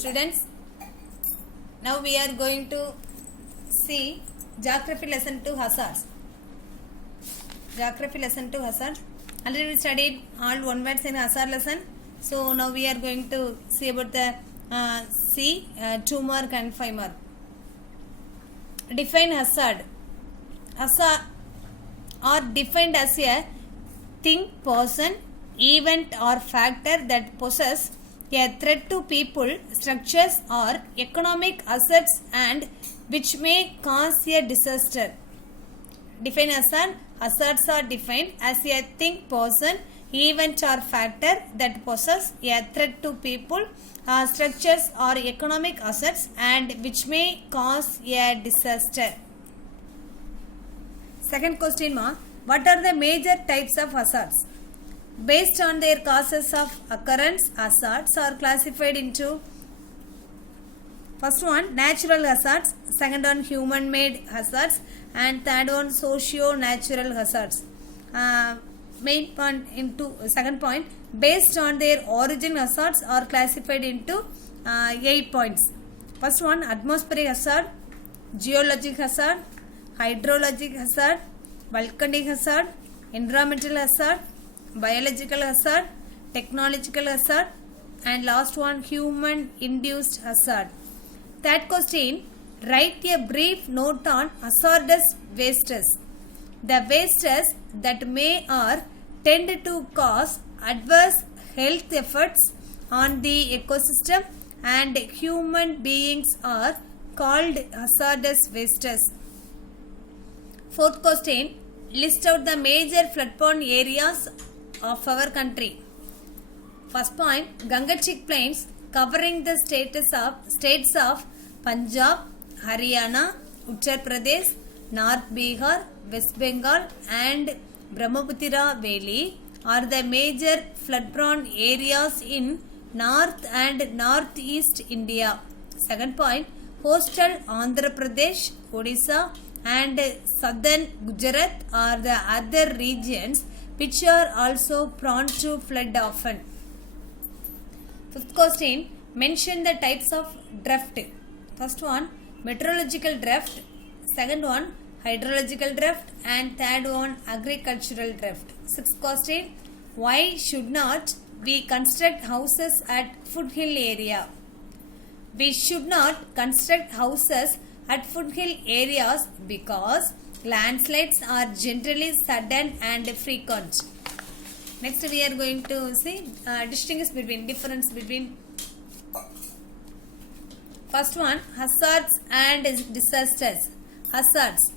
Students, now we are going to see geography lesson 2 hazards. Geography lesson 2 hazards. Already we studied all one words in hazard lesson. So now we are going to see about the 2 mark and 5 mark. Define hazard. Hazard are defined as a thing, person, event or factor that possess a threat to people, structures or economic assets and which may cause a disaster. Define hazard. Hazards are defined as a thing, person, event or factor that possess a threat to people, structures or economic assets and which may cause a disaster. Second question, what are the major types of hazards? Based on their causes of occurrence, hazards are classified into first one natural hazards, second one human made hazards and third one socio-natural hazards. Main point into second point, based on their origin, hazards are classified into 8 points. First one atmospheric hazard, geologic hazard, hydrologic hazard, volcanic hazard, environmental hazard, biological hazard, technological hazard and last one human induced hazard. Third question, write a brief note on hazardous wastes. The wastes that may or tend to cause adverse health effects on the ecosystem and human beings are called hazardous wastes. Fourth question, list out the major flood-prone areas of our country. First point, Gangetic Plains covering the states of Punjab, Haryana, Uttar Pradesh, North Bihar, West Bengal and Brahmaputra Valley are the major flood-prone areas in North and Northeast India. Second point, coastal Andhra Pradesh, Odisha and southern Gujarat are the other regions which are also prone to flood often. Fifth question, mention the types of drift. First one, meteorological drift. Second one, hydrological drift. And third one, agricultural drift. Sixth question, why should not we construct houses at foothill area? We should not construct houses at foothill areas because landslides are generally sudden and frequent. Next we are going to see difference between first one hazards and disasters. Hazards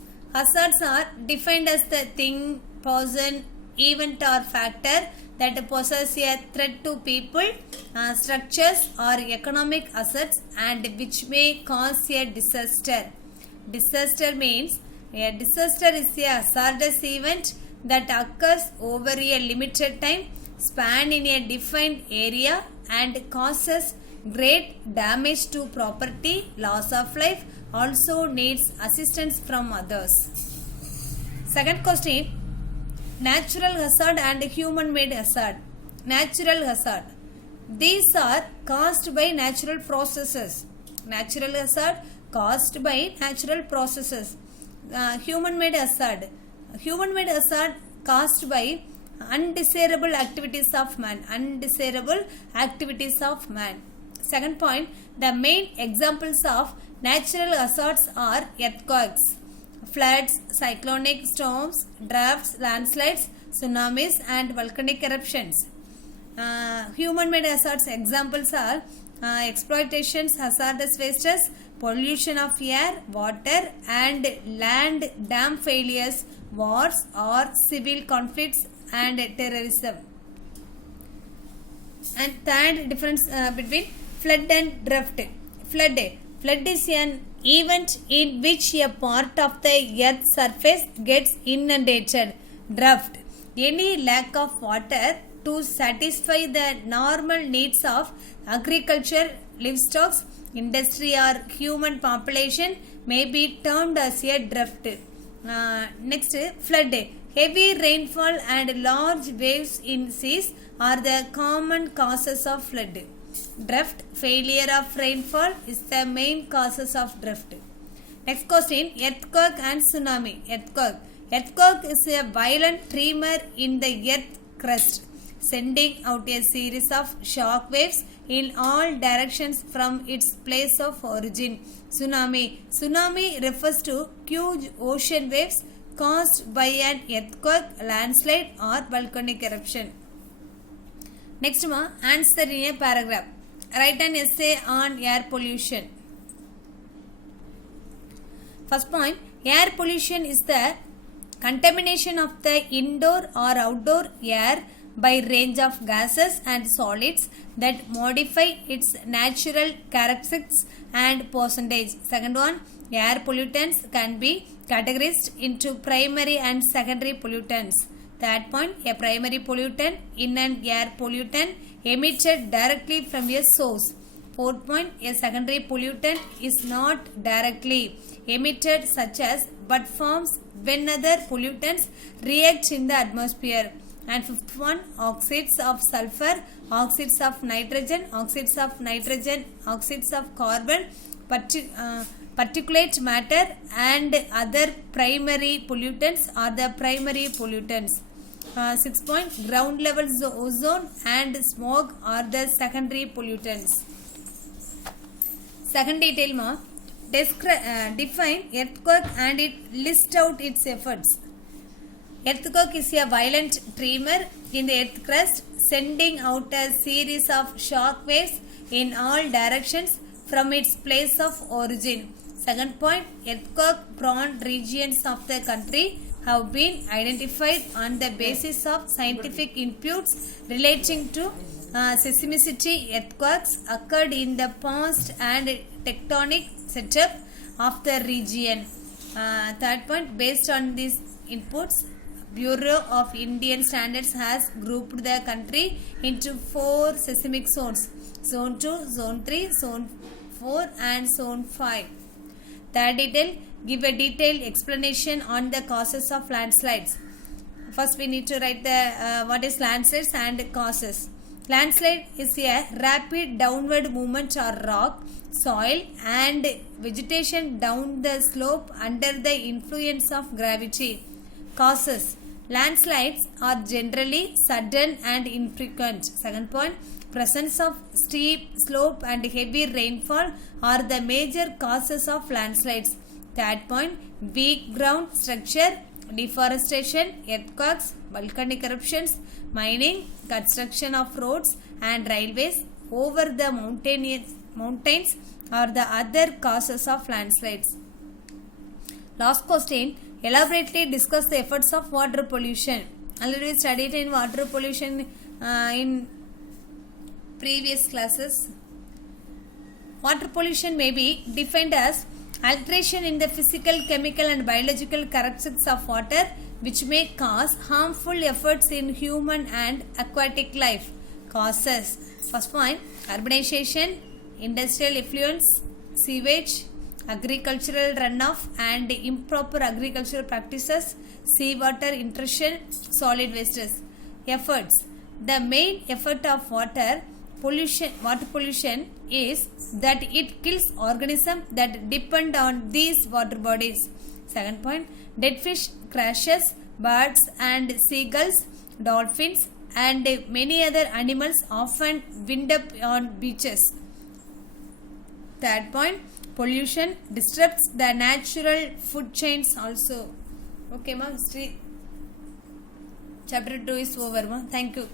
are defined as the thing, person, event or factor that possess a threat to people, structures or economic assets and which may cause a disaster. Disaster means a disaster is a hazardous event that occurs over a limited time span in a defined area and causes great damage to property, loss of life, also needs assistance from others. Second question, natural hazard and human made hazard. Natural hazard. These are caused by natural processes. Natural hazard caused by natural processes. Human made hazard. Human made hazard caused by undesirable activities of man. Undesirable activities of man. Second point, the main examples of natural hazards are earthquakes, floods, cyclonic storms, droughts, landslides, tsunamis and volcanic eruptions. Human made hazards examples are exploitations, hazardous wastes, pollution of air, water and land, dam failures, wars or civil conflicts and terrorism. And third difference between flood and drift. Flood is an event in which a part of the earth's surface gets inundated. Drought, any lack of water to satisfy the normal needs of agriculture, livestock, industry or human population may be termed as a drought. Next, flood. Heavy rainfall and large waves in seas are the common causes of flood. Drought, failure of rainfall is the main causes of drought. Next question, earthquake and tsunami. Earthquake is a violent tremor in the earth crust, sending out a series of shock waves in all directions from its place of origin. Tsunami refers to huge ocean waves caused by an earthquake, landslide or volcanic eruption. Next one, answer in a paragraph. Write an essay on air pollution. First point, air pollution is the contamination of the indoor or outdoor air by range of gases and solids that modify its natural characteristics and percentage. Second one, air pollutants can be categorized into primary and secondary pollutants. Third point, a primary pollutant in an air pollutant emitted directly from a source. Fourth point, a secondary pollutant is not directly emitted such as but forms when other pollutants react in the atmosphere. And fifth one, oxides of sulfur, oxides of nitrogen, oxides of carbon, particulate matter and other primary pollutants are the primary pollutants. 6 point, ground level ozone and smog are the secondary pollutants. Second detail ma, define earthquake and it list out its efforts. Earthquake is a violent tremor in the earth crust, sending out a series of shock waves in all directions from its place of origin. Second point, earthquake-prone regions of the country have been identified on the basis of scientific inputs relating to seismicity. Earthquakes occurred in the past and tectonic setup of the region. Third point, based on these inputs, Bureau of Indian Standards has grouped the country into 4 seismic zones: Zone 2, Zone 3, Zone 4 and Zone 5. Third detail, give a detailed explanation on the causes of landslides. First we need to write the what is landslides and causes. Landslide is a rapid downward movement or rock, soil and vegetation down the slope under the influence of gravity. Causes. Landslides are generally sudden and infrequent. Second point, presence of steep slope and heavy rainfall are the major causes of landslides. Third point, weak ground structure, deforestation, earthquakes, volcanic eruptions, mining, construction of roads and railways over the mountains are the other causes of landslides. Last question, elaborately discuss the efforts of water pollution. Already we studied in water pollution in previous classes. Water pollution may be defined as alteration in the physical, chemical and biological characteristics of water which may cause harmful efforts in human and aquatic life. Causes. First point, urbanization, industrial effluents, sewage, agricultural runoff and improper agricultural practices, seawater intrusion, solid wastes. Efforts. The main effort of water pollution is that it kills organisms that depend on these water bodies. Second point, dead fish crashes, birds and seagulls, dolphins and many other animals often wind up on beaches. Third point, pollution disrupts the natural food chains also. Okay ma, history chapter 2 is over ma. Thank you.